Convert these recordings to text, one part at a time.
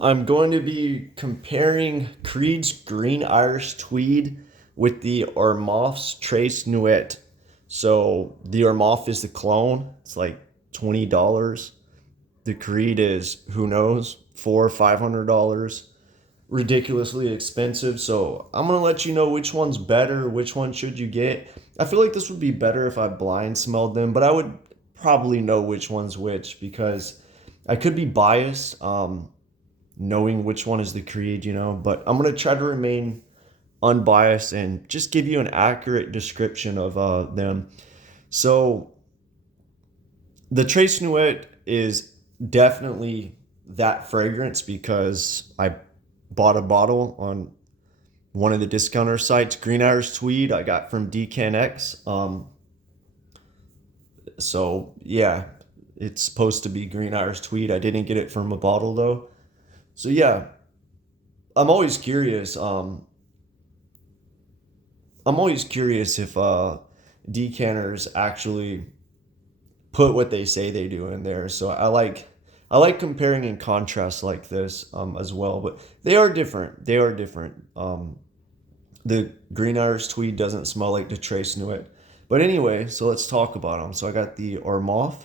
I'm going to be comparing Creed's Green Irish Tweed with the Armaf's Trace Nuit. So the Armaf is the clone. It's like $20. The Creed is who knows, $400 or $500. Ridiculously expensive. So I'm gonna let you know which one's better, which one should you get. I feel like this would be better if I blind smelled them, but I would probably know which one's which because I could be biased. Knowing which one is the Creed, but I'm going to try to remain unbiased and just give you an accurate description of them. So, the Trace Nuit is definitely that fragrance because I bought a bottle on one of the discounter sites. Green Irish Tweed I got from DCanX. So, yeah, it's supposed to be Green Irish Tweed. I didn't get it from a bottle though. So, yeah, I'm always curious. I'm always curious if decanters actually put what they say they do in there. So I like comparing and contrast like this as well. But they are different. They are different. The Green Irish Tweed doesn't smell like the Trace Nuit. But anyway, so let's talk about them. So I got the Armaf,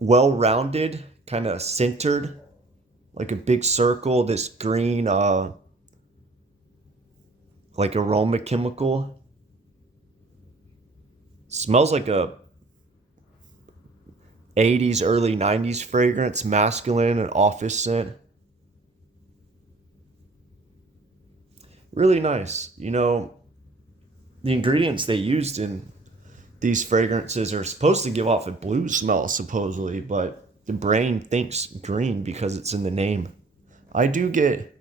well-rounded, kind of centered, like a big circle. This green, like aroma chemical. Smells like a 80s, early 90s fragrance, masculine and office scent. Really nice. The ingredients they used in these fragrances are supposed to give off a blue smell, supposedly, but the brain thinks green because it's in the name. I do get,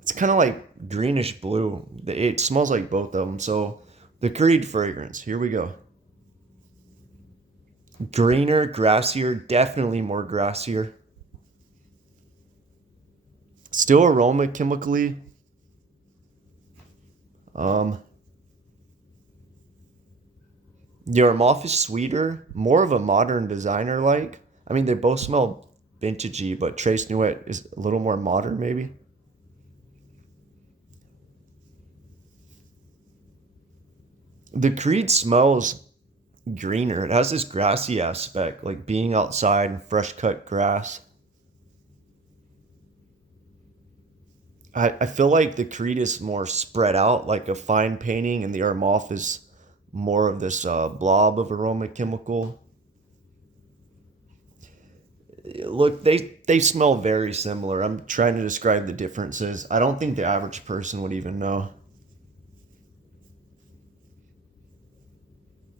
it's kind of like greenish blue. It smells like both of them. So the Creed fragrance, here we go. Greener, grassier, definitely more grassier. Still aroma chemically. Um, your Armaf is sweeter, more of a modern designer like. I mean, they both smell vintagey, but Trace Nuit is a little more modern, maybe. The Creed smells greener. It has this grassy aspect, like being outside, fresh cut grass. I feel like the Creed is more spread out, like a fine painting, and the Armaf is more of this blob of aroma chemical. Look, they smell very similar. I'm trying to describe the differences. I don't think the average person would even know.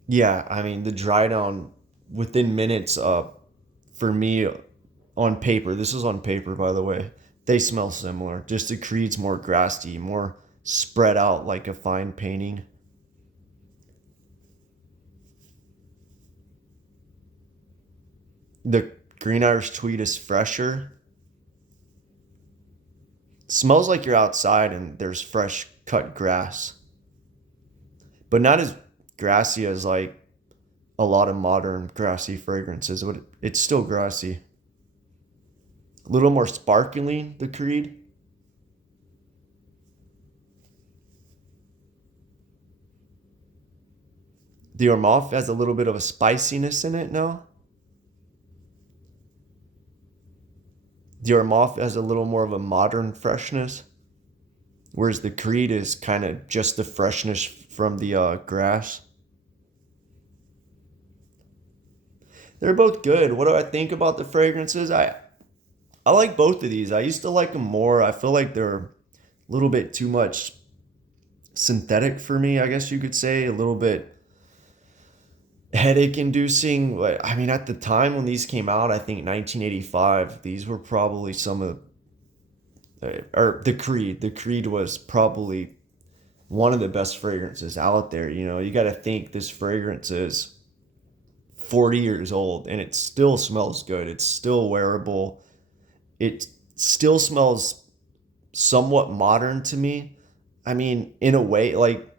Yeah, I mean the dry down within minutes. For me, on paper, this is on paper by the way. They smell similar. Just the Creed's more grassy, more spread out like a fine painting. The Green Irish Tweed is fresher. Smells like you're outside and there's fresh cut grass, but not as grassy as like a lot of modern grassy fragrances. But it's still grassy. A little more sparkling, the Creed. The Armaf has a little bit of a spiciness in it now. The Armaf has a little more of a modern freshness, whereas the Creed is kind of just the freshness from the grass. They're both good. What do I think about the fragrances? I like both of these. I used to like them more. I feel like they're a little bit too much synthetic for me, I guess you could say. A little bit headache inducing. But I mean, at the time when these came out, I think 1985, these were probably some of, or the Creed. The Creed was probably one of the best fragrances out there. You got to think this fragrance is 40 years old and it still smells good. It's still wearable. It still smells somewhat modern to me. I mean, in a way, like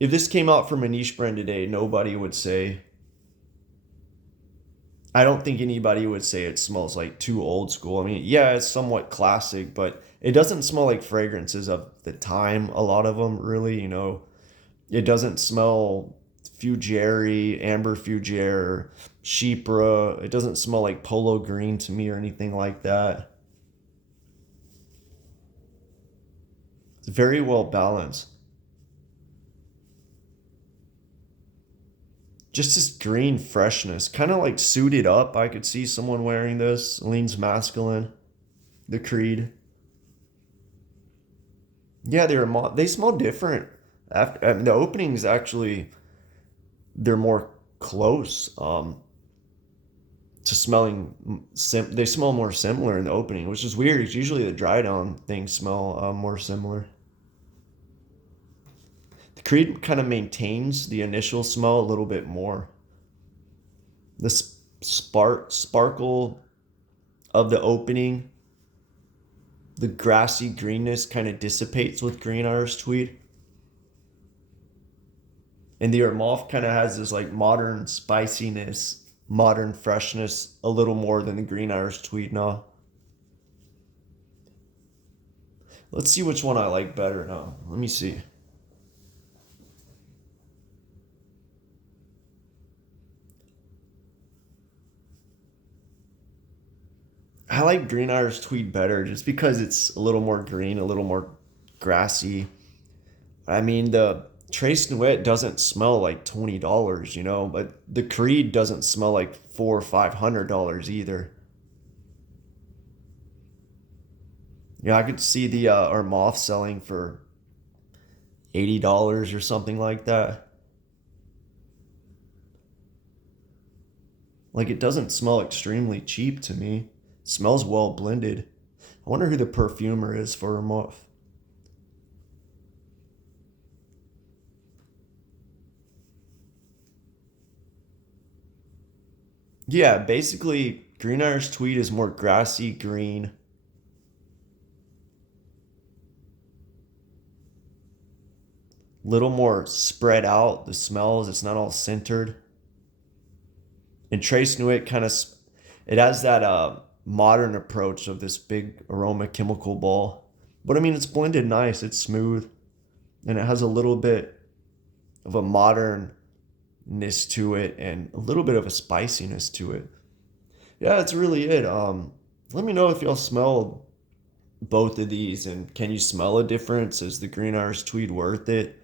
if this came out from a niche brand today, nobody would say I don't think anybody would say it smells like too old school. I mean, yeah, it's somewhat classic, but it doesn't smell like fragrances of the time. A lot of them really, it doesn't smell Fugere, Amber Fugere, Chypre. It doesn't smell like Polo Green to me or anything like that. It's very well balanced. Just this green freshness, kind of like suited up. I could see someone wearing this. Leans masculine. The Creed. Yeah, they smell different. After the openings actually, they're more close. To smelling they smell more similar in the opening, which is weird. It's usually the dry down things smell more similar. The Creed kind of maintains the initial smell a little bit more. The sparkle of the opening, the grassy greenness kind of dissipates with Green Irish Tweed. And the Armaf kind of has this like modern spiciness, modern freshness a little more than the Green Irish Tweed now. Let's see which one I like better now. Let me see. I like Green Irish Tweed better just because it's a little more green, a little more grassy. I mean, the Trace Nuit doesn't smell like $20, but the Creed doesn't smell like $400 or $500 either. Yeah, I could see the Armaf selling for $80 or something like that. Like it doesn't smell extremely cheap to me. It smells well blended. I wonder who the perfumer is for Armaf. Yeah, basically, Green Irish Tweed is more grassy green, little more spread out. The smells, it's not all centered. And Trace Nuit it has that modern approach of this big aroma chemical ball. But I mean, it's blended nice. It's smooth, and it has a little bit of a modernness to it and a little bit of a spiciness to it. Yeah, that's really it. Let me know if y'all smell both of these, and can you smell a difference? Is the Green Irish Tweed worth it?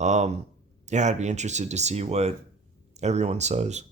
Yeah, I'd be interested to see what everyone says.